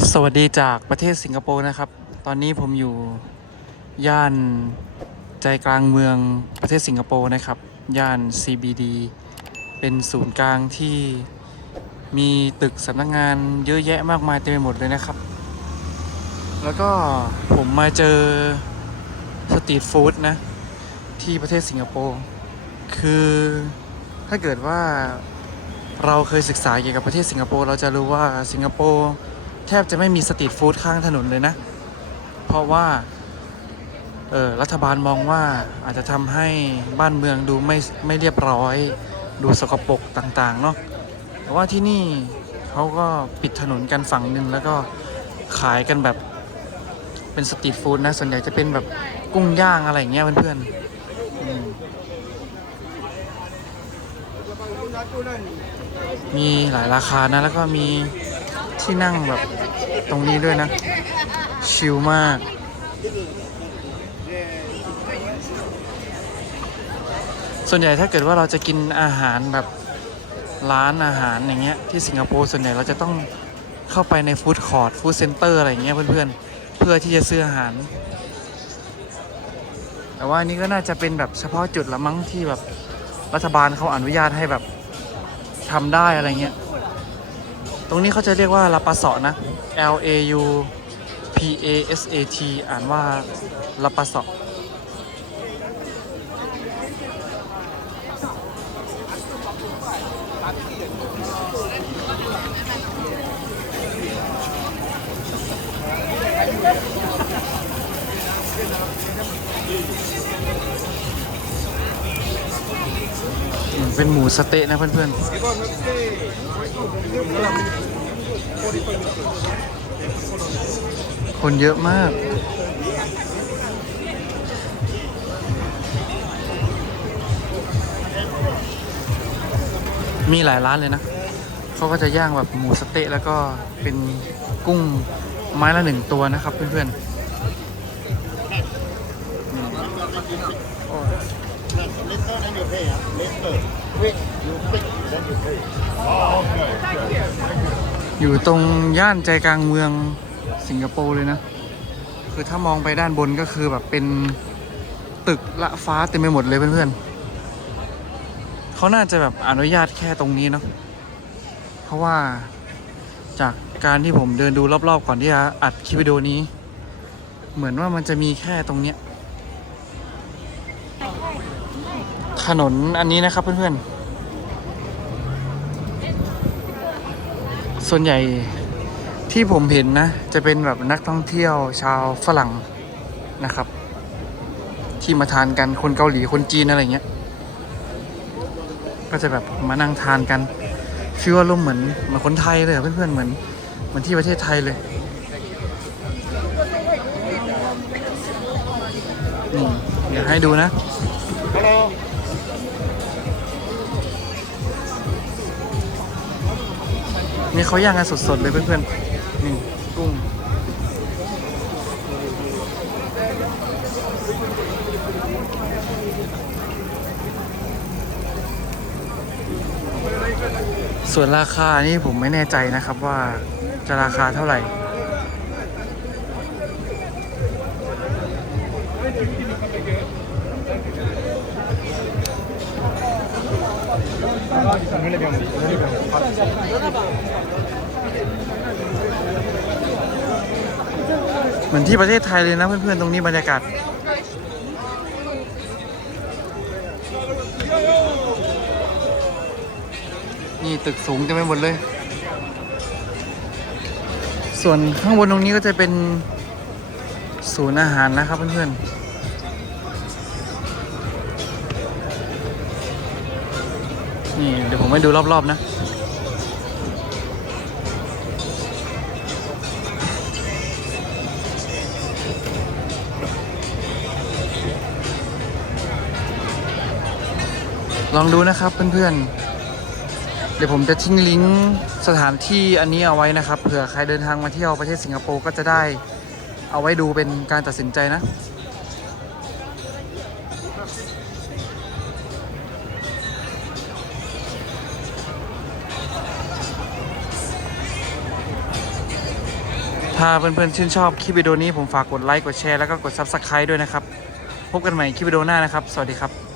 สวัสดีจากประเทศสิงคโปร์นะครับ ตอนนี้ผมอยู่ย่านใจกลางเมืองประเทศสิงคโปร์นะครับ ย่าน CBD เป็นศูนย์กลางที่มีตึกสำนักงานเยอะแยะมากมายเต็มไปหมดเลยนะครับ แล้วก็ผมมาเจอสตรีทฟู้ดนะ ที่ประเทศสิงคโปร์ คือถ้าเกิดว่าเราเคยศึกษาเกี่ยวกับประเทศสิงคโปร์ เราจะรู้ว่าสิงคโปร์ บจะไม่มีสตรีทฟู้ดข้างถนนเลยนะ เพราะว่าเออรัฐบาลมองว่าอาจจะทำให้บ้านเมืองดูไม่ไม่เรียบร้อย ดูสกปรกต่างๆเนาะแต่ว่าที่นี่เขาก็ปิดถนนกันฝั่งหนึ่งแล้วก็ขายกันแบบเป็นสตรีทฟู้ดนะ ส่วนใหญ่จะเป็นแบบกุ้งย่างอะไรเงี้ยเพื่อนๆมมีหลายราคานะ แล้วก็มีที่นั่งแบบ ตรงนี้ด้วยนะ ชิลมาก ส่วนใหญ่ถ้าเกิดว่าเราจะกินอาหารแบบร้านอาหารอย่างเงี้ยที่สิงคโปร์ส่วนใหญ่เราจะต้องเข้าไปในฟู้ดคอร์ t ฟู้ดเซ็นเตอร์อะไรเงี้ยเพื่อนๆ เพื่อที่จะซื้ออาหาร แต่ว่านี้ก็น่าจะเป็นแบบเฉพาะจุดละมั้งที่แบบรัฐบาลเขาอนุญาตให้แบบทำได้อะไรเงี้ย ตรงนี้เขาจะเรียกว่าลาปาเสาะนะ L A U P A S A T อ่านว่าลาปาสะอืมเป็นหมูสเต๊ะนะเพื่อนๆ คนเยอะมาก มีหลายร้านเลยนะ เขาก็จะย่างแบบหมูสเต๊ะแล้วก็เป็นกุ้งไม้ละหนึ่งตัวนะครับเพื่อนๆ อยู่ตรงย่านใจกลางเมืองสิงคโปร์เลยนะ คือถ้ามองไปด้านบนก็คือแบบเป็นตึกละฟ้าเต็มไปหมดเลยเพื่อนๆเขาน่าจะแบบอนุญาตแค่ตรงนี้เนาะ เพราะว่าจากการที่ผมเดินดูรอบๆ ก่อนที่จะอัดคลิปวิดีโอนี้ เหมือนว่ามันจะมีแค่ตรงเนี้ยถนนอันนี้นะครับเพื่อนๆ ส่วนใหญ่ที่ผมเห็นนะ จะเป็นแบบนักท่องเที่ยวชาวฝรั่งนะครับ ที่มาทานกันคนเกาหลีคนจีนอะไรเงี้ย ก็จะแบบมานั่งทานกันฟีลอารมณ์เหมือนเหมือนคนไทยเลยเพื่อนๆเหมือนเหมือนที่ประเทศไทยเลยนี่เดี๋ยวให้ดูนะ นี่เขาย่างกันสดๆเลยเพื่อนๆ นี่กุ้ง ส่วนราคานี่ผมไม่แน่ใจนะครับว่าจะราคาเท่าไหร่ เหมือนที่ประเทศไทยเลยนะเพื่อนๆ ตรงนี้บรรยากาศนี่ตึกสูงเต็มไปหมดเลย ส่วนข้างบนตรงนี้ก็จะเป็นศูนย์อาหารนะครับเพื่อนๆ นี่เดี๋ยวผมไปดูรอบๆนะ ลองดูนะครับเพื่อนๆ เดี๋ยวผมจะทิ้งลิงก์สถานที่อันนี้เอาไว้นะครับเผื่อใครเดินทางมาเที่ยวประเทศสิงคโปร์ก็จะได้เอาไว้ดูเป็นการตัดสินใจนะ ถ้าเพื่อนๆชื่นชอบคลิปวิดีโอนี้ผมฝากกดไลค์กดแชร์แล้วก็กด Subscribe ด้วยนะครับ พบกันใหม่คลิปวิดีโอหน้านะครับ สวัสดีครับ